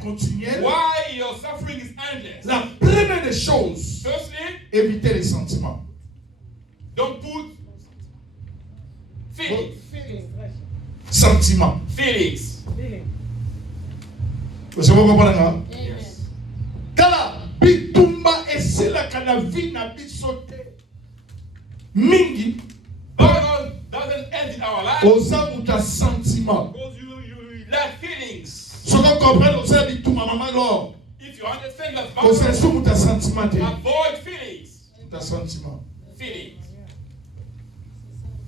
continuelle. Why your suffering is endless? La première des choses, Firstly, éviter les sentiments. don't put feelings. Sentiments. Feelings. Vous savez comprendre, hein? Yes. Kala bitumba esila kana vie na bisote. Mingi Battle doesn't end in our life oza muta sentiment. because you lack feelings. Ce qu'on comprend oza bituma maman lo. If you understand that Oza battle, sou muta sentiment te. avoid feelings. Muta sentiment. Feelings.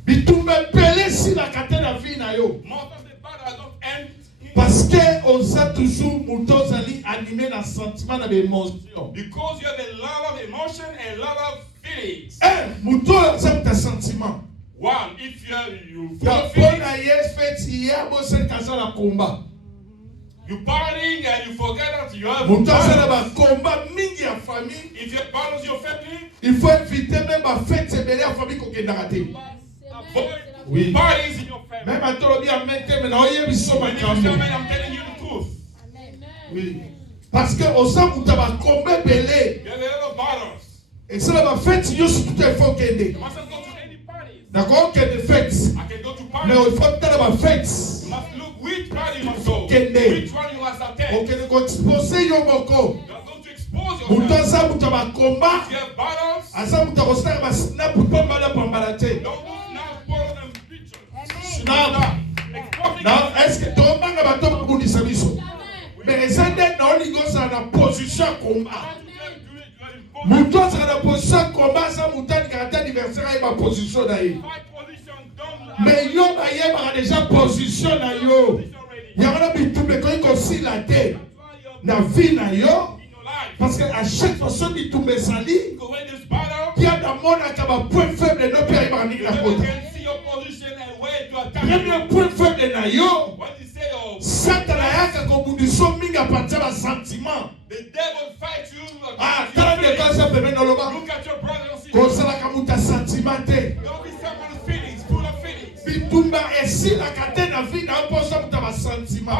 Bitumba pele si la katena vie na yo. Most of the battle don't end in Parce que oza toujours muto zali animé na sentiment na émotion. because you have a lot of emotion and a lot of feelings. Muto oza muta sentiment. One, if you full Ya of feelings, pona yes feti ya bo se kazala combat. you partying and you forget that you have Muto oza na battles. ba combat mingi ya famille. If you have battles in your family, Il faut éviter même ma fête c'est belé à famille qu'on est raté. avoid Oui. parties in your family. Même à toi bien mettre maintenant il y a des sommes When you quand tell me, même. I'm telling you the truth. Oui. Parce que au sein où tu vas combat belé You have a lot of battles. et ça va fête yo sur tout il faut qu'aider. You mustn't go to any parties. D'accord qu'il y a des fêtes. I can go to Mais parties. il faut que tu ma fête. You must look which party you must go. Kende. Which one you must attend. OK de exposer yo boko. You are going to expose Muto yourself. ça où tu vas combat. If you have battles, Asa muta kosta ba snap pomba la pomba te. don't do snap photos and pictures. Snap. Exposing Non, yourself. est-ce que to banga ba to bundisa biso? Mais ezande na oli gosa na position combat. Muto ça na position combat ça mutani karata anniversaire ba position na ye. Mais yo ba ye ba déjà position na yo. Ya wana bitumbe ko sila te na vie na yo parce que à chaque fois ce bitumbe sali qui a dans mon akaba point faible no père ba ni la kota. Premier point faible na yo. Satana yaka kobundiso mingi apatia ba sentiment. Ah, tala de kasa peme no loba. Kosala kamuta sentiment te. Bitumba esila katena vie na posa muta ba sentiment.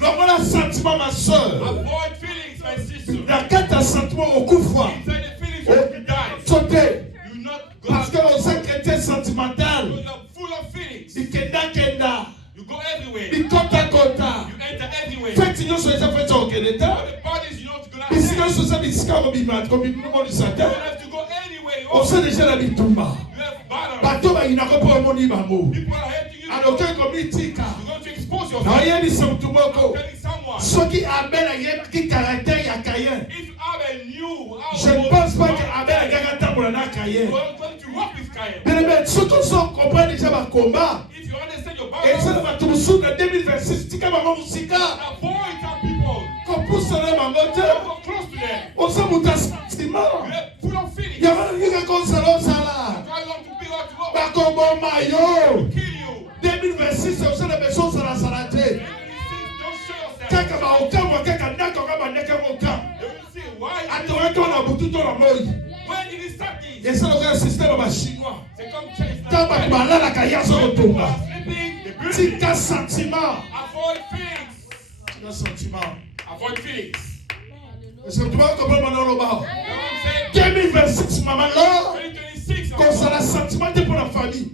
Lokola sentiment ma soeur. Avoid feelings, my sister. Na kata sentiment okufa. Inside the feelings, you die. Sote. You not go. Parce que on sait chrétien sentimental. You are full of feelings. Ikenda. You go everywhere. Ikota. You enter everywhere. Faites nous sur les affaires de All Canada. the parties you don't go Mais si there. nous sommes des scars comme il m'a du You Satan. don't have to go anywhere. On sait déjà la bitumba. You have battles. Bateau ba inako po moni bango. People are hating you. Alors que comme itika. You're going to expose Na yourself. yeli som I'm tumoko. telling someone. Soki Abel a yé qui caractère ya Caïn. If Abel knew how Je ne pense pas que Abel a gagné pour la Caïn. you are going to walk with Cain. Bien aimé, surtout si on comprend déjà ma combat. If you understand your Et ça battle, va tout sous de 2026. Tika maman musika. avoid some people. Qu'on pousse le mamote. Don't go close to them. On s'en muta sentiment. You have full of feelings. Y'a rien qui console ça. Try not to be what you want. Bakombo mayo. Kill you. 2026 c'est aussi la maison sur la salade. Don't show yourself. Kaka ba okamo kaka ndako kama ndeke moka. They will see why. Atoka to na butu to na moi. When did it start this? Et ça le système ba chinois. They come chase. Taba balala kaya so People tumba. are sleeping. They build. Tika sentiment. Avoid feelings. Tika sentiment. Avoid feelings. Est-ce que tu vas comprendre maintenant le bas? You know what I'm saying? 2026 maman là. 2026. Comme ça la sentiment pour la famille.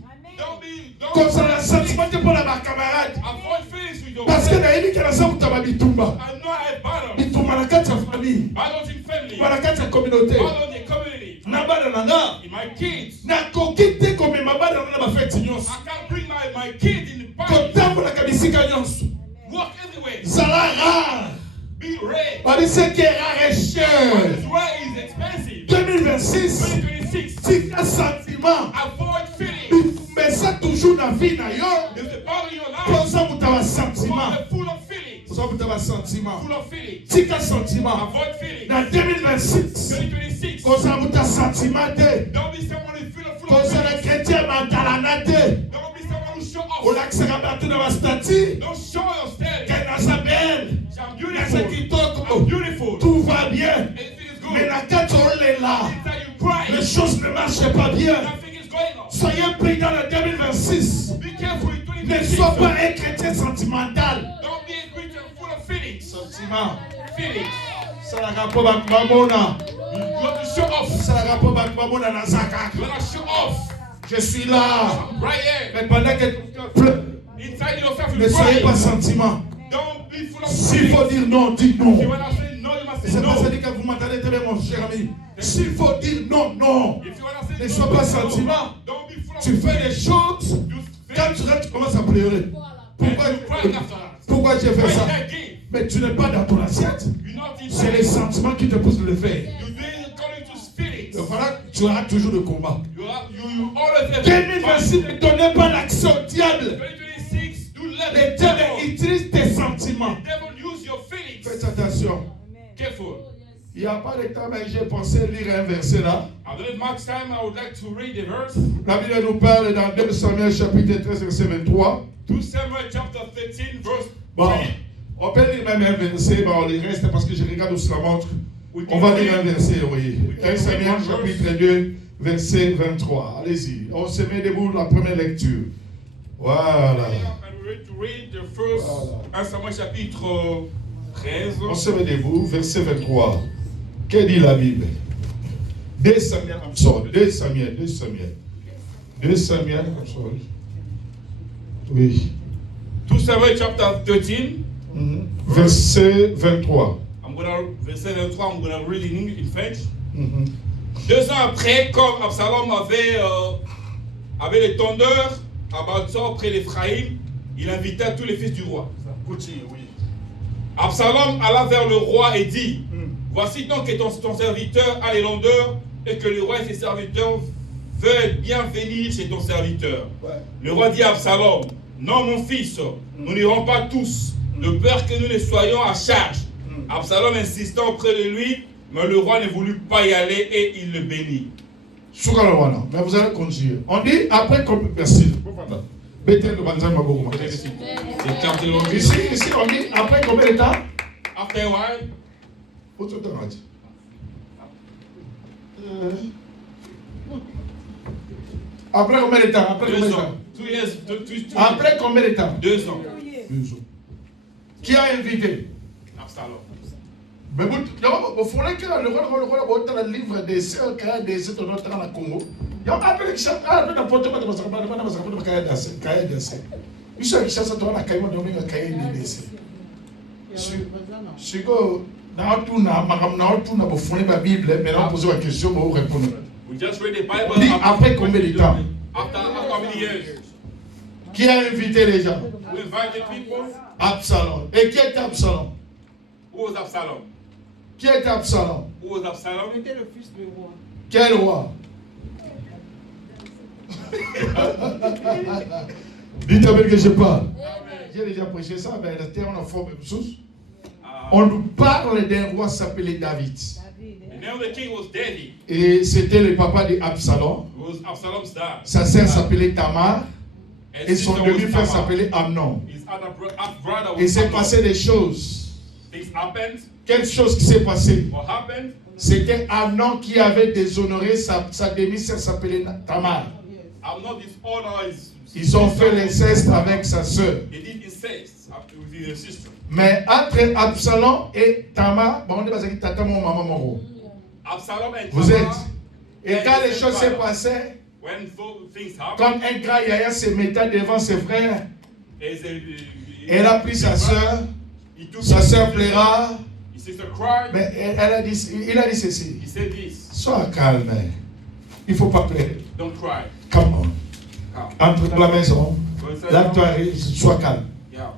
Comme ça la sentiment pour la camarade. Avoid feelings with your Parce que na yeli kana sa mutaba bitumba. I know I battle. Bitumba na kati ya famille. Battles in family. Na kati ya communauté. Battles in community. Na bana nanga. In my kids. Na kokite comme mabana na ba fête nyonso. I can't bring my kids in the party. Kotambola kabisika nyonso. Walk everywhere. Zala rare. Be rare. Badi ce qui est rare est cher. This way is expensive. 2026. 2026. Tika sentiment. Avoid feelings. Mais ça toujours na vie na yo. There's a battle in your life. Comme ça mutaba sentiment. You're full of feelings. Comme ça mutaba sentiment. Full of feelings. Tika sentiment. Avoid feelings. Na 2026. 2026. Comme ça muta sentiment te. Don't be someone who's full Comme of ça feelings. le chrétien mentalana te. Don't be someone who show off. Olakisaka bato na ba statut. Don't show your style. Kena sa belle. I'm Nasa beautiful. kitoko. I'm beautiful. Tout va bien. Everything is good. Mais na kati olela. Inside you cry. Les choses ne marchent pas bien. Nothing is going on. Soyez pris dans le 2026. Be careful in Ne 2026. sois pas un chrétien sentimental. Don't be a Christian full Sentiment. Feelings. Ça n'a rapport avec Mamona. You want to show off. Ça n'a rapport avec Mamona dans Zaka. You want to show off. Je suis là. Right here. Mais pendant que tu pleures, Inside yourself, ne you soyez cry. pas sentiment. Don't be full of S'il faut feelings. dire non, dites You non. want to say no, you must say C'est pas ça no. que vous m'entendez très bien, mon cher ami. S'il faut dire non, non. If you want to say Ne no, sois pas no. sentiment. Don't be full of Tu fais des feelings. choses. You Quand tu rentres, tu commences à pleurer. Pourquoi, And you cry after. pourquoi j'ai fait Why ça? did I give? Mais tu n'es pas dans ton assiette. You're not in C'est les sentiments qui te poussent de le faire. You do it according to spirits. Donc voilà, tu auras toujours de combat. You always have 2026, ne donnez pas l'accès au diable. 2026, do let Le the diable devil utilise tes sentiments. use your feelings. Faites attention. Careful. Il n'y a pas de temps, mais j'ai pensé lire un verset là. I don't have much time. I would like to read the verse. La Bible nous parle dans 2 Samuel chapitre 13, verset 23. 2 Samuel chapter 13, verse Bon, 3. on peut lire même un verset, mais on les reste parce que je regarde où la montre. We On can va lire un read- verset, oui. we can 1 Samuel read one chapitre 2, verset 23. Allez-y, on se met debout la première lecture. Voilà. And we read to read the first 1 Samuel chapitre 13. On se met debout, verset 23. Que dit la Bible? 2 Samuel, I'm sorry. 2 Samuel. 2 Samuel, I'm sorry. Oui. 2 Samuel chapter 13. Verset 23. Verset 23, I'm going to read in French. Mhm. 2 ans après, comme Absalom avait les tondeurs à Balsor près d'Éphraïm, il invita tous les fils du roi. Absalom alla vers le roi et dit: Voici donc que ton serviteur a les rondeurs et que le roi et ses serviteurs veulent bien venir chez ton serviteur. Le roi dit à Absalom: Non, mon fils, nous n'irons pas tous, de peur que nous ne soyons à charge. Absalom insista auprès de lui, mais le roi ne voulut pas y aller et il le bénit. Mais vous allez continuer. On dit après comme merci. Bethel de Banzan Mabouma. Ici, on dit après combien de temps? After a while, Où tu t'en as dit? Après combien de temps? Après combien 2 de ans. temps? 2 years, two Après combien de temps? 2 ans. 2 ans. Qui a invité? Absalom. Mais vous fallait que le livre des sœurs qui a des états dans le Congo. Il y a appelé que ça a un porte pas de massacre, pas de massacre, pas de cahier d'essai, cahier d'essai. Il s'est dit que ça doit la cahier de cahier d'essai. Si go na tout na vous fondez la Bible, maintenant poser la question, vous répondez. We just read the Bible. On dit après combien de temps? After how many years? Qui a invité les gens? We invited people. Absalom. Et qui était Absalom? Who was Absalom? Qui était Absalom? Who was Absalom? Il était le fils du roi. Quel roi? Dites avec que je parle. J'ai déjà prêché ça, mais la terre en a forme de source. On nous parle d'un roi qui s'appelait David. The name of the king was David. Et c'était le papa d'Absalom. It was Absalom's dad. Sa sœur s'appelait Tamar. And Et his son sister was demi-frère Tamar. s'appelait Amnon. His other half-brother Et was s'est Amnon. passé des choses. Things happened. Quelle chose qui s'est passée? What happened? C'était Amnon qui avait déshonoré sa demi-sœur s'appelait Tamar. Amnon dishonor Ils ont fait l'inceste avec sa sœur. He did incest with his sister. Mais entre Absalom et Tamar, bon, on dit parce que tata mon maman moro. Absalom and Vous êtes. Tamar. Et quand les choses s'est passées, When things happened, comme un grand yaya se mettait devant ses frères, elle a pris sa sœur. sœur, sa sœur plaira, His sister cried. mais il a dit ceci. He said this. Sois calme. Il ne faut pas pleurer. Don't cry. Come on. Come. Entre dans la maison, lève-toi et sois calme. Yeah.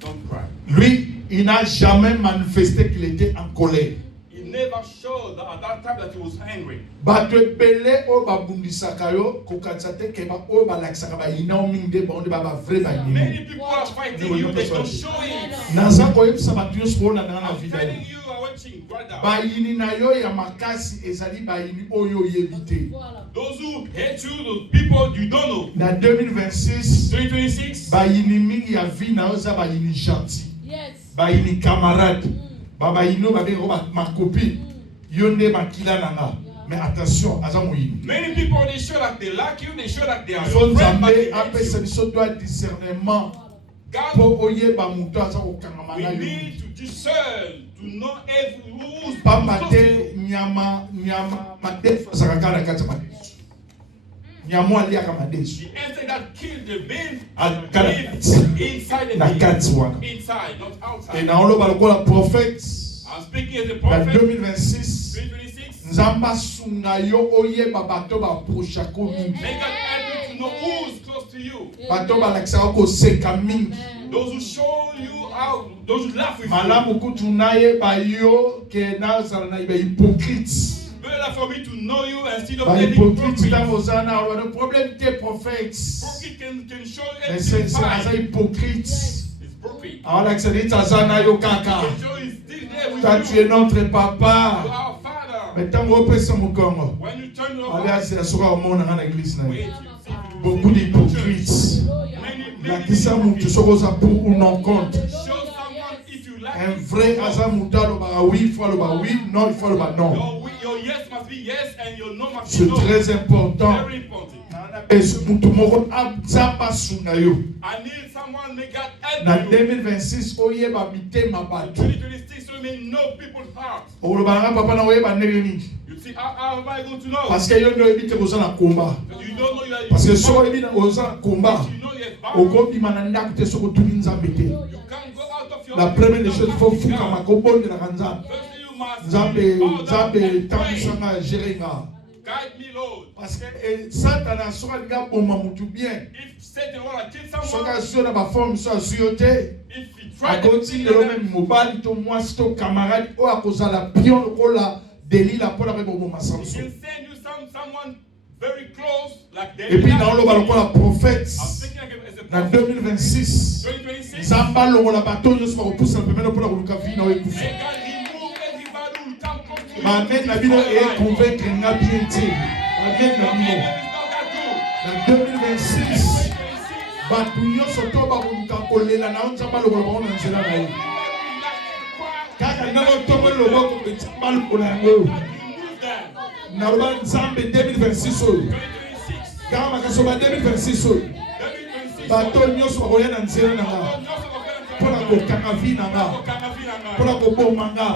Don't cry. Lui, il n'a jamais manifesté qu'il était en colère. He never showed at that time that he was angry. Bato ebele o babundisaka yo kokanisa te ke ba o balakisaka bayina o mingi nde bango nde baba vrai bayini. Many people are fighting you, they don't show it. Naza koyebisa bato nyonso oyo na I'm vida telling you, I'm watching, brother. bayini na yo ya makasi ezali bayini oyo oyebi te. Those who hate you, those people you don't know. Na 2026 2026, bayini mingi ya vie na yo eza bayini gentil, bayini camarade, babayini oyo babengako makopi yo nde makila na nga. Mais attention, aza moyini. many people, they show that they like you, they show that they are Son your friend, but Nzambe they hate apesa you. biso droit discernement. po oyeba muto aza kokangama na We yo. need to discern, to know who's Pamba te nyama madefu azalaka na kati ya madesu. Nyama aliaka madesu. the insect that killed the beef Lives inside the na beef. kati wana. Inside, not Et outside. na oloba lokola prophète I'm speaking as a na prophet. 2026 2026. nzamba sunga yo oyeba bato baprocha ko mingi. May God help you to know who's close to you. Bato balakisaka koseka mingi. Those who show you out, those who laugh with you. Malamu kutu nayeba yo ke nazala na hypocrite. Better for me to know you instead of Ba getting hypocrite hypocrite. dans vos années. Alors le problème des prophètes, Hypocrite can show mais everything c'est asa fine. hypocrite. It's hypocrite. Alors là que c'est dit azana yo kaka. Can show he's still there with Toi tu es you. notre You papa. are our father. Mais tant qu'on peut se mukongo. When you turn your Allez back, c'est sera au monde dans l'église na. wait, you see if you Beaucoup d'hypocrites. La kisa mutu soko za pour ou non compte. show someone if you like Un it. vrai asa muta lo ba oui, il faut le ba oui, non, il faut le ba non. Your yes must be yes and your no must be C'est no. très important. Very important. Et ce mutu moko abzamba sunga yo. I need someone may God help Na you. 2026 oyeba mitema bato. 2026 so may know people's hearts. Olobanga papa na oyeba ndenge nini. You see, how am I going to know? Parce que yo ndo oyebi te koza na komba. Because you don't know you are. Parce que so oyebi na oza na komba. You know you're bound. Okobima na ndako te soko tuni nzambe te. You can't go out of your. La première des choses faut fukama kobondela nzambe. Firstly, you must Nzambe bow down nzambe and pray. tambisanga gérenga. Guide me, Lord. Parce que Satan soki alinga bomba mutu bien. If Satan want to kill Soki someone, azwi na baforme so azwi yo te. if he tries to akotindelo kill them, meme mobali to mwasi to camarade oyo akozala pion lokola delila mpona mpe boboma he samson. can send you someone very close, like Et puis naoloba lokola prophète I'm thinking like as a na prophet. 2026 2026. nzambe alongola bato nyonso bakopusa pemene mpona koluka vi na oyo ekufa. May God remove everybody who come close to you. Mamen na bino econvaincre nga bien te. Amen na bino. Na 2026 bato nyonso to bakoluka kolela na yo nzambe alongola bango na nzela na ye. Kaka ndenge otongo loboko mpe nzambe alongola yango. Naloba nzambe 2026 oyo. Kaka makasi oba 2026 oyo. Bato nyonso bakoya na nzela na nga. Mpona kokanga vi na nga. Mpona koboma nga.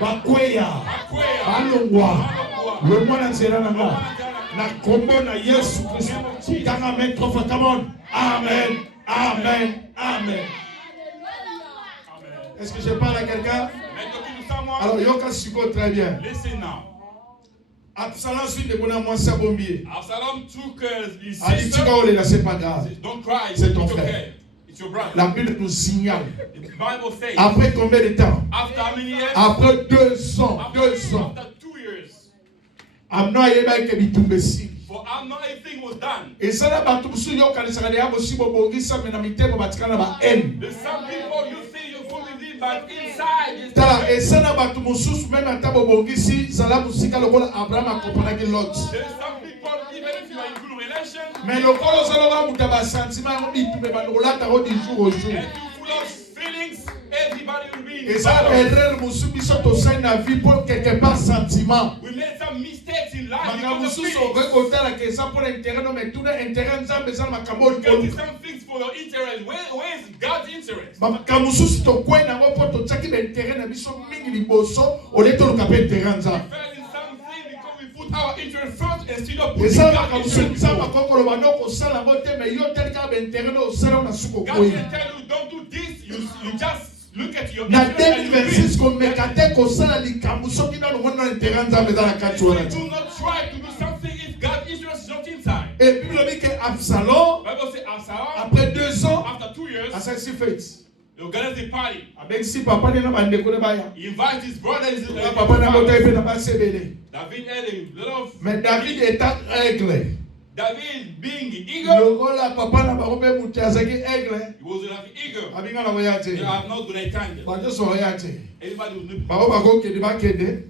Bakweya. Balongwa. Longwa na nzela na nga. Na kombo na Yesu Christ. Kanga amen 3 fois. Come on. Amen. Amen. Amen. Est-ce que je parle à quelqu'un? Alors, yoka siko très bien. Listen now. Absalom suite de mon moi sabombier. Absalom took his A dit tu sister. vas là, c'est pas grave. Don't cry. C'est ton It's frère. okay. It's your brother. La Bible nous signale. The Bible says. Après combien de temps? After how many years? Après 2 ans. After 2 ans. 2 years. Amnon ayeba ke bitumbesi. For Amnon, everything was done. Et ça là bato musu yo kanisaka de yabo sibo bongisa mena mitego batikana ba haine. There's some people you see you fully believe, but inside it's Tala et ça là bato musu même atabo bongisi zala musika lokola Abraham akompanaki Lot. There's some people, even if you are in good relation, Mais lokolo zala ba muta ba sentiment ngo bitume ba ngolata ko di jour au jour. and you full of feelings, everybody will be in Et ça balance. erreur musu biso to sai na vie pour quelque part sentiment. We made some mistakes in life Makambo because of mususu feelings. okotala ke ça pour intérêt no mais tout intérêt nzambe za makambo You can likolo. do some things for your interest. Where is God's interest? Makambo mususu to kwena ngo po to tsaki be intérêt na biso mingi liboso ole to luka pe intérêt nzambe. We fell in something because we put our interest first instead of Et putting ça God's makambo mususu interest nzambe before. akokolo bano kosala ngo te mais yo tel ka be intérêt no osala na suko God koyi. can tell you, don't do this. You just look at your Na interest and you do 2026 it. komeka te kosala likambo soki nano mona na intérêt nzambe za na kati wana. Do not try to do something if God's interest is not inside. Et Bible dit que Absalom Bible says Absalom, après 2 ans after 2 years, a sa si fête. he organized a party. Avec si papa ne na bande ko ne baya. He invited his brothers. Papa na bota pe na ba sebele. David had a lot of. Mais David est à aigle. David being eager, Lokola papa na ba pe muti azaki aigle. he was like eager. Abinga na boyate. They have not good time. Ba jo so boyate. Everybody will know. Ba ba ko ke di ba kede.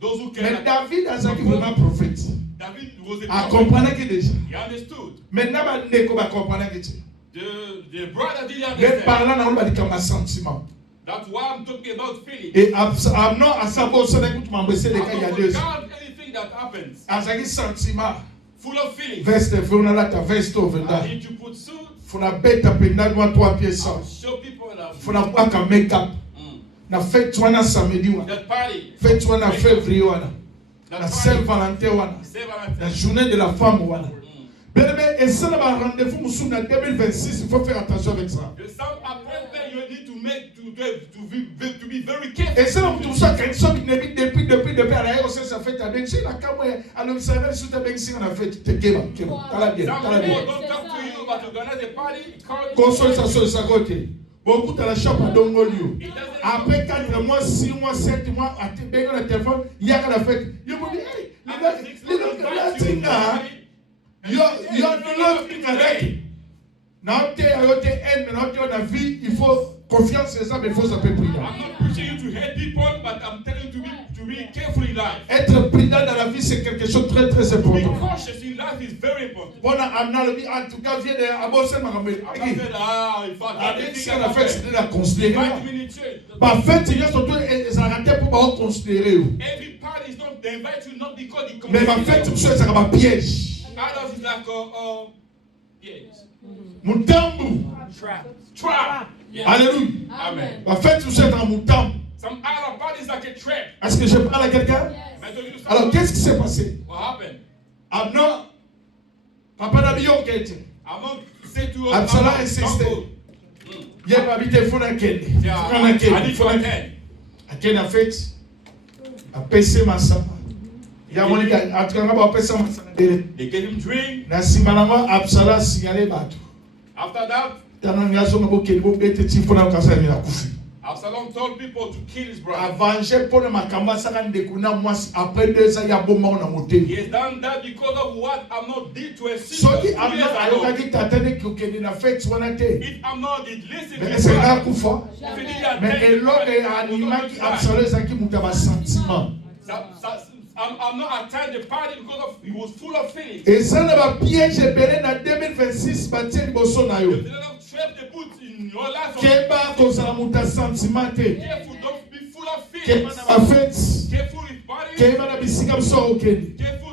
Those who Mais can. David azaki vraiment prophète. David was a A prophet. comprendre que déjà. He understood. Maintenant ba ndeko ba comprendre que tu. The brother didn't Mais understand. parlant na ba dikama sentiment. That's why I'm talking about feelings. Et Amnon a sa bosse na kutu mambese de ka ya deux. God, anything that happens, Azaki sentiment. full of feelings. Veste fona la ta veste I ovenda. need to put suit. faut la bête à peine 3 pièces. Show people Faut la boire comme make-up. Na fête toi na samedi wana. that party. Fête toi na février wana. That Na party. Saint-Valentin wana. Say Valentine. La journée de la femme wana. Bien aimé, et ça là va rendez-vous moussou na 2026, il faut faire attention avec ça. There's some appointment you need to make to be very careful. Et ça là tout ça quand ça depuis à l'aéroport ça fait ta bien, c'est la caméra à l'observer sur ta bien si on a fait te keba. T'as bien, Some t'as bien. people don't talk to you about organize a party. Consolation ça côté. Beaucoup de la chape à Dongolio. Après 4 mois, 6 mois, 7 mois, à le téléphone, il y a la fête. Il me dit, hey, les gars, you love me avec. Now tu es vie, il faut confiance, c'est ça, mais il faut s'appeler prudent. I'm not pushing you to hate people, but I'm telling you to be careful in life. Être prudent dans la vie, c'est quelque chose de très très To be important. cautious in life is very important. Bon, en tout cas, viens de Abosé Maramel. I'm not saying, in fact, Avec ce qu'on a fait, c'est de la considérer. 5 minutes church. Par fait, il y a surtout des arrêtés pour considérer. Every party is not, they invite you not because they Mais ma fête, tout ça, c'est un piège. Others is like yes. Mutambu. Trap. Yeah. Alléluia. Amen. Ma fête, tout ça, c'est un mutambu. Some other parties like a trap. Est-ce que je parle à quelqu'un? Am I talking to someone? Alors, qu'est-ce qui s'est passé? What happened? Amnon, papa d'Abiyon qui était. I'm not say to Absalom insisted. Il y a pas habité Fonakene. I need to attend. À quelle fête? À PC Massa. Il y a mon gars, à tout cas, on va PC Massa. They gave him drink. Na simanama Absalom signalé bateau. After that, Tana ngazo ngabo kelbo bete tifona kasa ni la kufi. Absalom told people to kill his brother. Avanger pour le makamba saka ndekuna mwasi après 2 ans ya bomba na moté. He has done that because of what Amnon did to his sister. Soki 2 years amna ago. ayoka ki tatane ki okende na fête wana te. If Amnon did listen to Mais his c'est là brother, kufa. if he did Mais attend, elonge animaki Absalom zaki mutaba sentiment. I'm not attend the party because of he was full of feelings. Et ça na ba piège belé na 2026 batie liboso na yo. They don't trap the boot in your life. Keba kozala muta sentiment te. Careful, don't be full of Keba feelings. na fête. Careful with bodies. Keba na bisika mso okende. Careful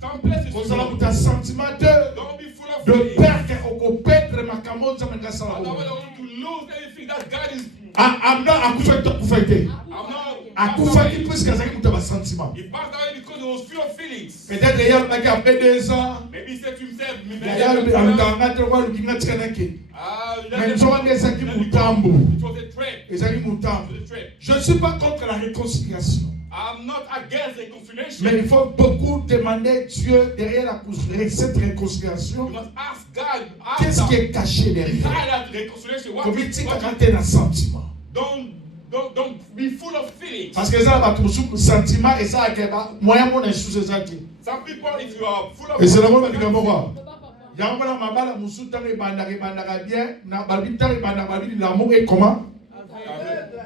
some places. you Kozala go. muta sentiment te. Don't be full of De feelings. peur que oko perdre makambo za menga sala. Otherwise, I want to lose everything that God is. Amna akufete akufete. I'm not. Akufaki puisque azaki muta ba sentiment. He passed away because he was full of feelings. Peut-être il y a baki après 2 ans. Maybe he said to himself, Il y a le amutanga te kwa lukinga tika ke. Mais nzo wange zaki mutambu. it was a trap. Ezaki It mutambu. was a trap. Je ne suis pas contre la réconciliation. I'm not against reconciliation. Mais il faut beaucoup demander Dieu derrière cette réconciliation. You must ask God. Qu'est-ce qui est caché derrière? Behind that reconciliation, what Comme is il dit what quand tu es dans sentiment. don't be full of feelings. Parce que ça va tout sentiment et ça a moyen mon sous ça qui. Some people, if you are full of Et c'est la bonne qui va voir. Yambala mabala musuta et bandara bien na balbita et bandara balbi l'amour est comment?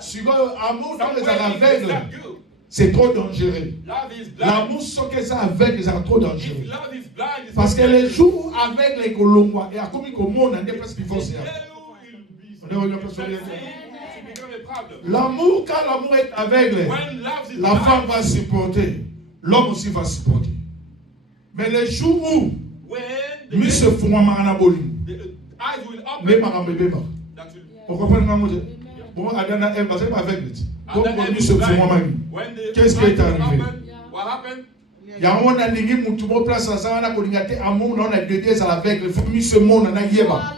Suivant amour dans les aveugles. C'est trop dangereux. L'amour sans que ça aveugle, c'est trop dangereux. Parce que les jours avec les Colombois et à comme au monde, on est presque divorcés. L'amour, quand l'amour est aveugle, la femme va supporter, l'homme aussi va supporter. Mais les jours où nous se font manaboli, ne marambébé pas. Vous comprenez ma mode? Bon, Adana est pas aveugle. Donc, nous se font mani. Qu'est-ce qui est arrivé? Il y a un moment où nous avons place à ça, on a amour, on a dédié à l'aveugle. Il faut que ce monde en aille pas.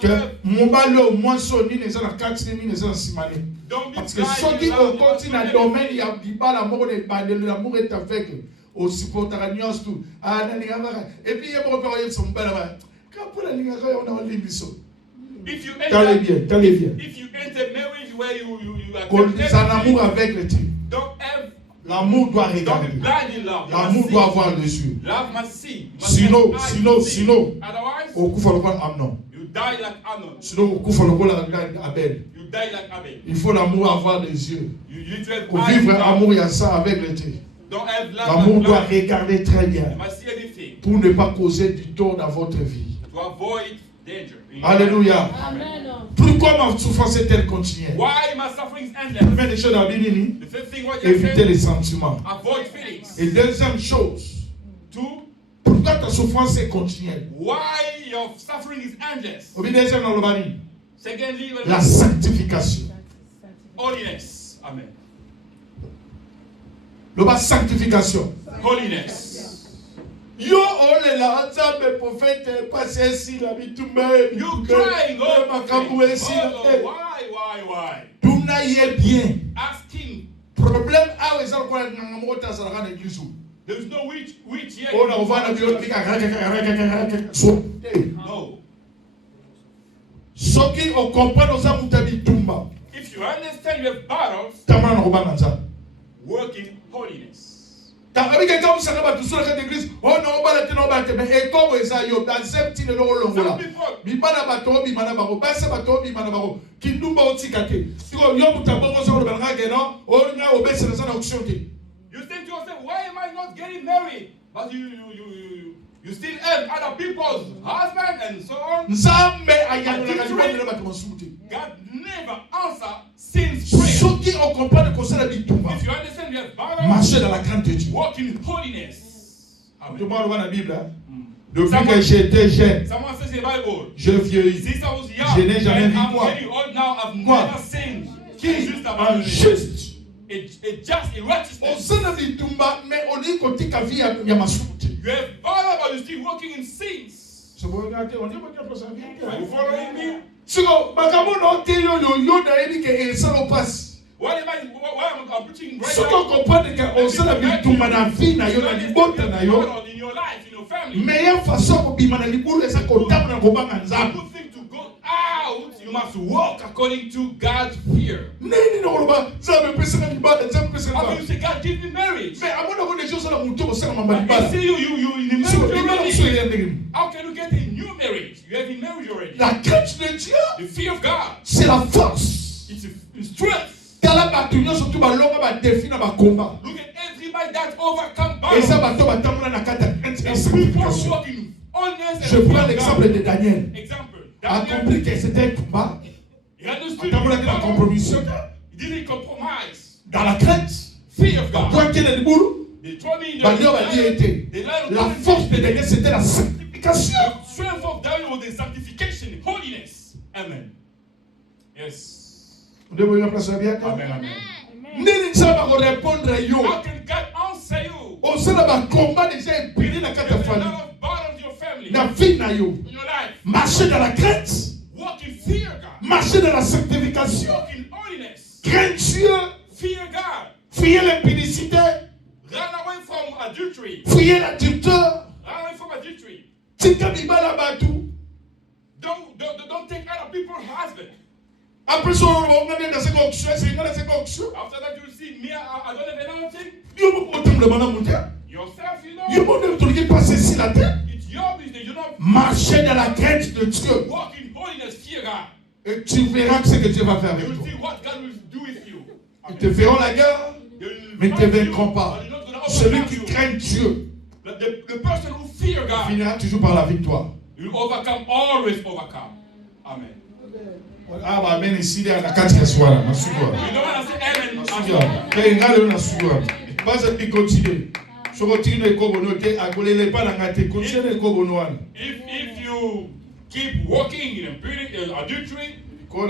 Que mon ballon au moins sonné, les gens à 4 minutes, les gens à 6 minutes. Parce que ceux qui continuent à domaine, il y a du bal, l'amour est aveugle. Au support à nuance tout. Et puis il y a mon père, il y a son bel quand pour la ligne, on a l'émission. T'allez bien. If you enter marriage where you C'est un amour avec le type. L'amour doit regarder. L'amour doit avoir les yeux. Love must see. Sinon, Otherwise, au coup, il faut le voir Amnon. you die like Amnon. Sinon, au coup, il faut le voir Abel. You die like Abel. Il faut l'amour avoir des yeux. You literally Pour vivre l'amour, il y a ça avec le type. don't have love. L'amour doit regarder très bien. You must see everything Pour ne pas causer du tort dans votre vie. to avoid danger. Alléluia. Amen. Pourquoi ma souffrance est-elle continuelle? Why my suffering is La endless? première des choses dans la Bible, The first thing what you éviter said, les sentiments. avoid feelings. Et deuxième chose, Two, pourquoi ta souffrance est continuelle? why penalty of suffering is endless. Secondly, La sanctification. holiness. Amen. La sanctification. Holiness. Yo olela nzambe prophète passé si la bitumba. You crying, oh, why? Tuna ye bien. Ask him. Problème a ezal kwa na mota za na église. There is no witch here. On a ouvert la bibliothèque. No. Soki on comprend nos amutabi tumba. If you understand your battles, Tamana na robana nza. work in holiness. Avec comme ça va tout sur la église, on a ouvert la tête mais et comme ça yo dans septine le longola. Bibana bato bibana bako, basa bato bibana bako. Kindumba otikate. Siko yo mutabongo so le bangage non, on a obese na sana auction. You think to yourself, why am I not getting married? But you still have other people's husband and so on. God never answers sin's prayer. If you understand your battle, marcher dans la crainte de Dieu. Walk in holiness. Tu parles dans la Bible. Depuis que j'étais jeune, someone says in the Bible, je vieillis. Since I was young, Je n'ai jamais vu quoi. I'm very old now. I've never sinned. Qui est juste. It's just in righteousness. You have battle, but you're still walking in sins. Are you following me? Why am I preaching right now? In your life, in your family. Good thing to go out, you must walk according to God's fear. How can you say, God, give me marriage? I see you in the marriage already. How can you get a new marriage? You have been married already. La crainte de Dieu, the fear of God, c'est la force. It's strength. Look at everybody that overcome battles. Je prends l'exemple de Daniel. A compris que c'était un combat. Il a compromission. Il didn't compromise. Dans la crainte. Fear of God. La force de Daniel, c'était la sanctification. The strength of Daniel was the sanctification, holiness. Amen. Yes. Amen. Amen. How can God answer you? combat déjà épris dans your family. Na vie na yo. In your life. Marcher dans la crainte. Walk in fear, God. Marcher dans la sanctification. Walk in holiness. Craindre Dieu. Fear God. Fuyer l'impudicité. Run away from adultery. Fuyer l'adultère. Run away from adultery. Don't take other people's husband. Après ça, after that, you see me, I don't have anything. Yourself, you know. It's your business, you know. Marcher dans la crainte de Dieu. Walk in holiness, fear God. Et tu verras ce que Dieu va faire avec toi. toi. See what God will do with you. Ils te feront la guerre, mais ils ne te vaincront pas. Celui qui craint Dieu, the person who fear God, finira toujours par la victoire. You overcome, always overcome. Amen. Ah, bah, amen. Ici, il y a la 4e soirée. You don't want to say amen. Pas de continuer. Je continue de cobonoter. À coller les pas dans la tête. Continue de cobonoter. If you keep walking in adultery, when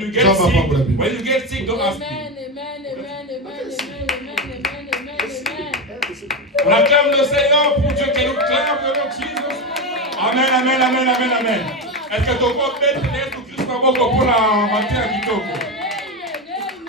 you get sick, don't ask me. On acclame le Seigneur pour Dieu qui nous clame le nom de Jésus. Amen, amen, amen, amen, amen. Est-ce que ton corps peut être Christ pour la matière qui t'ouvre?